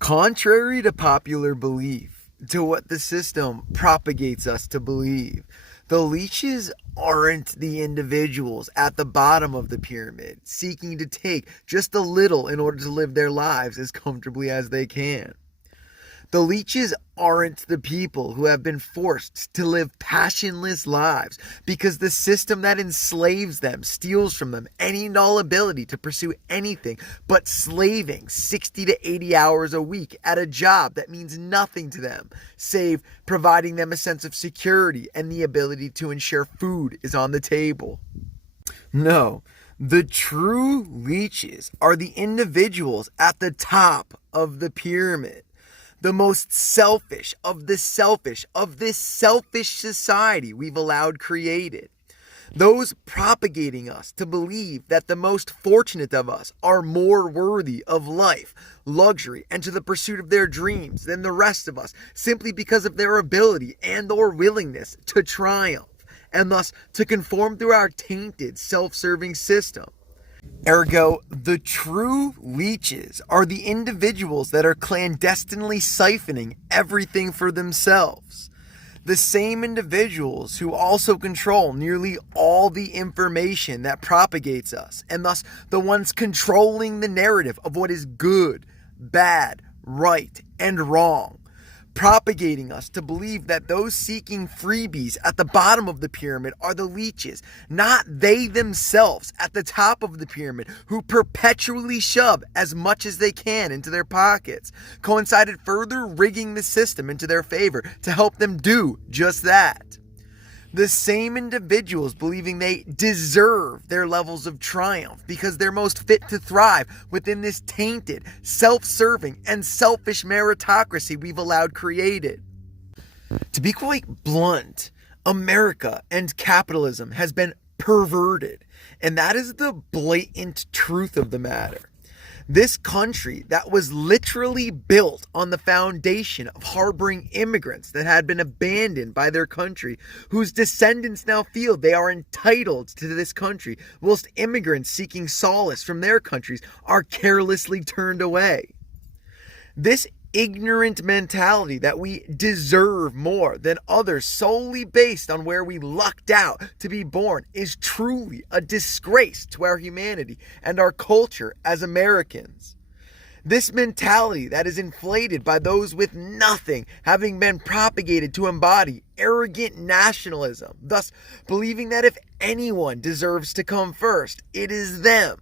Contrary to popular belief, to what the system propagates us to believe, the leeches aren't the individuals at the bottom of the pyramid seeking to take just a little in order to live their lives as comfortably as they can. The leeches aren't the people who have been forced to live passionless lives because the system that enslaves them steals from them any and all ability to pursue anything but slaving 60 to 80 hours a week at a job that means nothing to them, save providing them a sense of security and the ability to ensure food is on the table. No, the true leeches are the individuals at the top of the pyramid, the most selfish of the selfish of this selfish society we've allowed created. Those propagating us to believe that the most fortunate of us are more worthy of life, luxury, and to the pursuit of their dreams than the rest of us simply because of their ability and or willingness to triumph, and thus to conform through our tainted, self-serving system. Ergo, the true leeches are the individuals that are clandestinely siphoning everything for themselves. The same individuals who also control nearly all the information that propagates us, and thus the ones controlling the narrative of what is good, bad, right, and wrong. Propagating us to believe that those seeking freebies at the bottom of the pyramid are the leeches, not they themselves at the top of the pyramid, who perpetually shove as much as they can into their pockets, coincided further rigging the system into their favor to help them do just that. The same individuals believing they deserve their levels of triumph because they're most fit to thrive within this tainted, self-serving, and selfish meritocracy we've allowed created. To be quite blunt, America and capitalism has been perverted, and that is the blatant truth of the matter. This country that was literally built on the foundation of harboring immigrants that had been abandoned by their country, whose descendants now feel they are entitled to this country, whilst immigrants seeking solace from their countries are carelessly turned away. This ignorant mentality that we deserve more than others solely based on where we lucked out to be born is truly a disgrace to our humanity and our culture as Americans. This mentality that is inflated by those with nothing having been propagated to embody arrogant nationalism, thus believing that if anyone deserves to come first, it is them,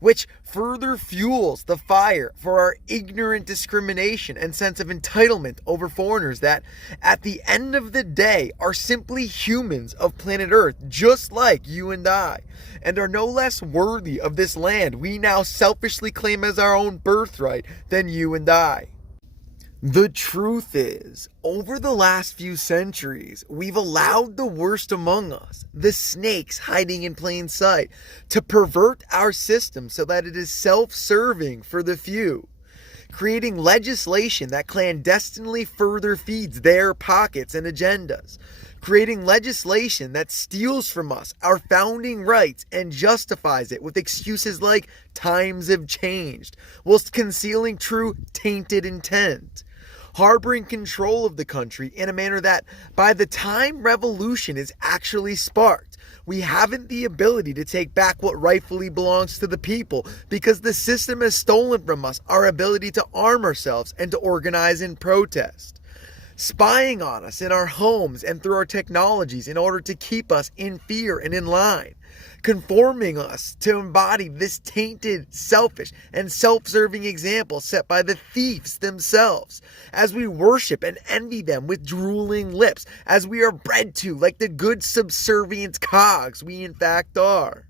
which further fuels the fire for our ignorant discrimination and sense of entitlement over foreigners that, at the end of the day, are simply humans of planet Earth, just like you and I, and are no less worthy of this land we now selfishly claim as our own birthright than you and I. The truth is, over the last few centuries, we've allowed the worst among us, the snakes hiding in plain sight, to pervert our system so that it is self-serving for the few, creating legislation that clandestinely further feeds their pockets and agendas, creating legislation that steals from us our founding rights and justifies it with excuses like times have changed, whilst concealing true tainted intent, harboring control of the country in a manner that, by the time revolution is actually sparked, we haven't the ability to take back what rightfully belongs to the people because the system has stolen from us our ability to arm ourselves and to organize in protest, spying on us in our homes and through our technologies in order to keep us in fear and in line, conforming us to embody this tainted, selfish, and self-serving example set by the thieves themselves, as we worship and envy them with drooling lips, as we are bred to like the good subservient cogs we in fact are.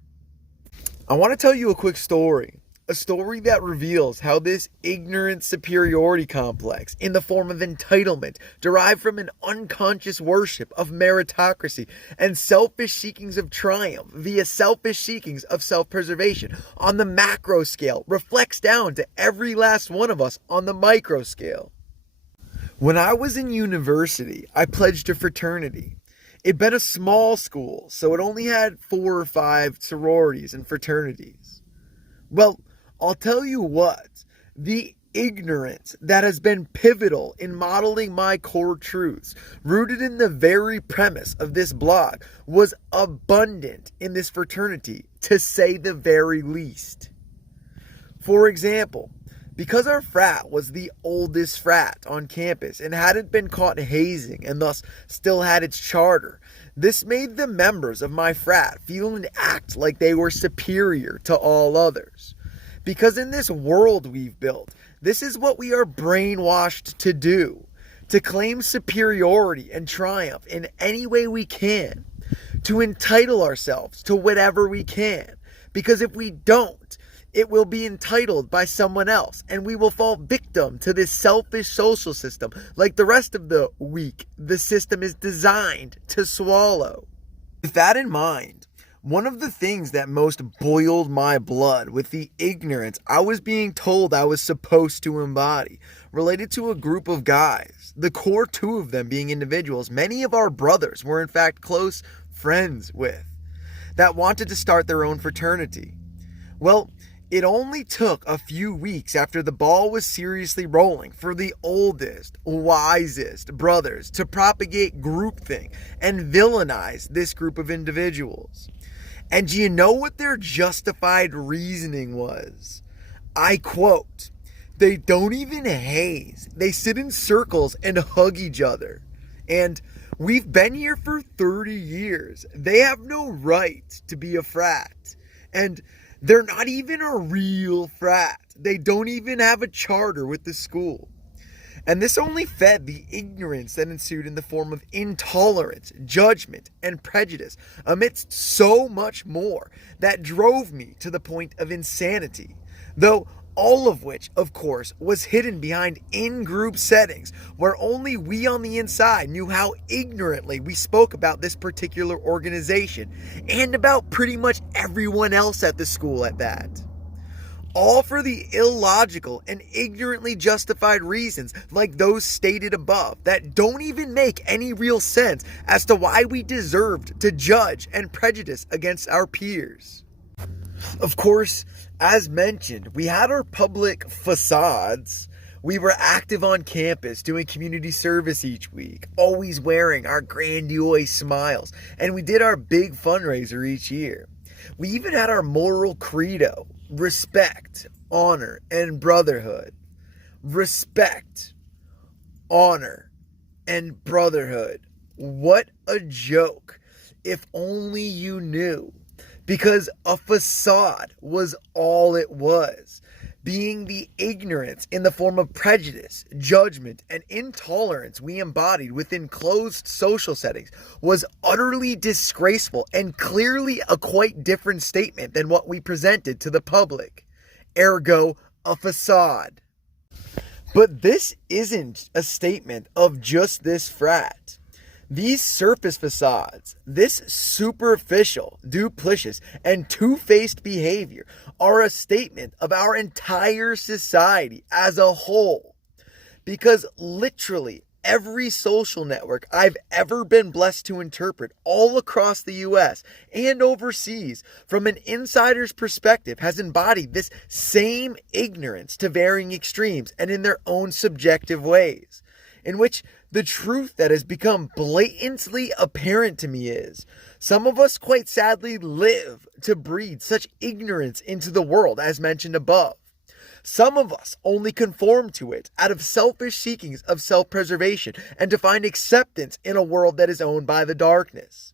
I want to tell you a quick story. A story that reveals how this ignorant superiority complex in the form of entitlement derived from an unconscious worship of meritocracy and selfish seekings of triumph via selfish seekings of self-preservation on the macro scale reflects down to every last one of us on the micro scale. When I was in university, I pledged a fraternity. It'd been a small school, so it only had 4 or 5 sororities and fraternities. Well, I'll tell you what, the ignorance that has been pivotal in modeling my core truths, rooted in the very premise of this blog, was abundant in this fraternity, to say the very least. For example, because our frat was the oldest frat on campus and hadn't been caught hazing and thus still had its charter, this made the members of my frat feel and act like they were superior to all others. Because in this world we've built, this is what we are brainwashed to do, to claim superiority and triumph in any way we can, to entitle ourselves to whatever we can, because if we don't, it will be entitled by someone else, and we will fall victim to this selfish social system like the rest of the weak the system is designed to swallow. With that in mind, one of the things that most boiled my blood with the ignorance I was being told I was supposed to embody related to a group of guys, the core two of them being individuals many of our brothers were in fact close friends with, that wanted to start their own fraternity. Well, it only took a few weeks after the ball was seriously rolling for the oldest, wisest brothers to propagate groupthink and villainize this group of individuals. And do you know what their justified reasoning was? I quote, "They don't even haze. They sit in circles and hug each other. And we've been here for 30 years. They have no right to be a frat. And they're not even a real frat. They don't even have a charter with the school." And this only fed the ignorance that ensued in the form of intolerance, judgment, and prejudice, amidst so much more that drove me to the point of insanity. Though all of which, of course, was hidden behind in-group settings where only we on the inside knew how ignorantly we spoke about this particular organization and about pretty much everyone else at the school at that. All for the illogical and ignorantly justified reasons like those stated above that don't even make any real sense as to why we deserved to judge and prejudice against our peers. Of course, as mentioned, we had our public facades. We were active on campus doing community service each week, always wearing our grandiose smiles, and we did our big fundraiser each year. We even had our moral credo: respect, honor, and brotherhood. Respect, honor, and brotherhood. What a joke. If only you knew. Because a facade was all it was. Being the ignorance in the form of prejudice, judgment, and intolerance we embodied within closed social settings was utterly disgraceful and clearly a quite different statement than what we presented to the public. Ergo, a facade. But this isn't a statement of just this frat. These surface facades, this superficial, duplicitous, and two-faced behavior are a statement of our entire society as a whole. Because literally every social network I've ever been blessed to interpret all across the US and overseas from an insider's perspective has embodied this same ignorance to varying extremes and in their own subjective ways. In which the truth that has become blatantly apparent to me is, some of us quite sadly live to breed such ignorance into the world as mentioned above. Some of us only conform to it out of selfish seekings of self-preservation and to find acceptance in a world that is owned by the darkness.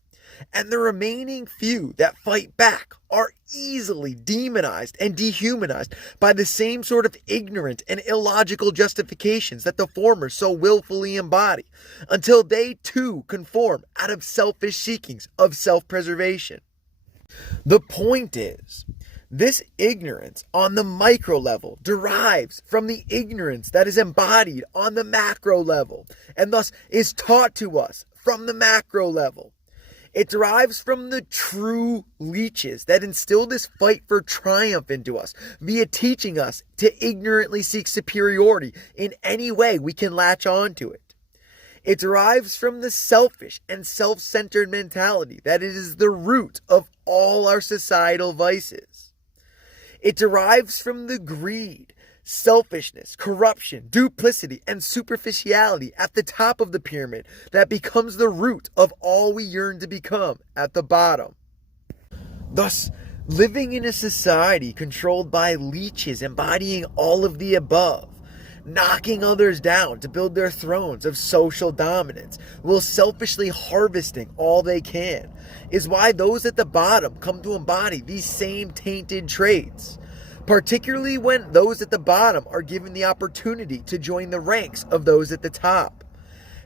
And the remaining few that fight back are easily demonized and dehumanized by the same sort of ignorant and illogical justifications that the former so willfully embody, until they too conform out of selfish seekings of self-preservation. The point is, this ignorance on the micro level derives from the ignorance that is embodied on the macro level, and thus is taught to us from the macro level. It derives from the true leeches that instill this fight for triumph into us via teaching us to ignorantly seek superiority in any way we can latch on to it. It derives from the selfish and self-centered mentality that it is the root of all our societal vices. It derives from the greed selfishness, corruption, duplicity, and superficiality at the top of the pyramid that becomes the root of all we yearn to become at the bottom. Thus, living in a society controlled by leeches embodying all of the above, knocking others down to build their thrones of social dominance, while selfishly harvesting all they can, is why those at the bottom come to embody these same tainted traits, particularly when those at the bottom are given the opportunity to join the ranks of those at the top.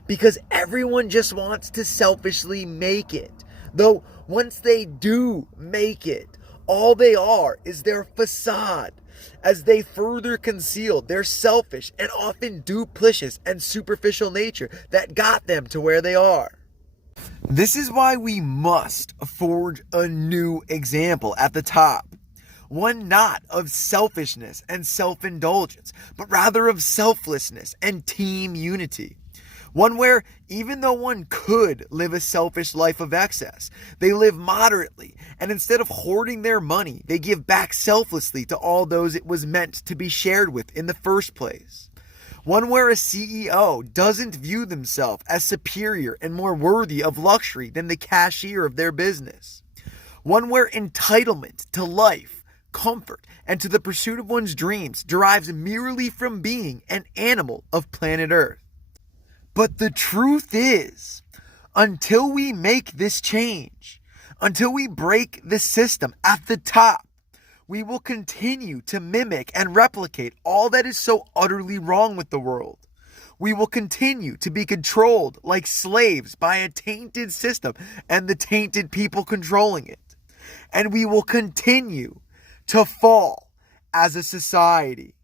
Because everyone just wants to selfishly make it, though once they do make it, all they are is their facade, as they further conceal their selfish and often duplicitous and superficial nature that got them to where they are. This is why we must forge a new example at the top. One not of selfishness and self-indulgence, but rather of selflessness and team unity. One where, even though one could live a selfish life of excess, they live moderately, and instead of hoarding their money, they give back selflessly to all those it was meant to be shared with in the first place. One where a CEO doesn't view themselves as superior and more worthy of luxury than the cashier of their business. One where entitlement to life, comfort, and to the pursuit of one's dreams derives merely from being an animal of planet Earth. But the truth is, until we make this change, until we break the system at the top, we will continue to mimic and replicate all that is so utterly wrong with the world. We will continue to be controlled like slaves by a tainted system and the tainted people controlling it. And we will continue to fall as a society.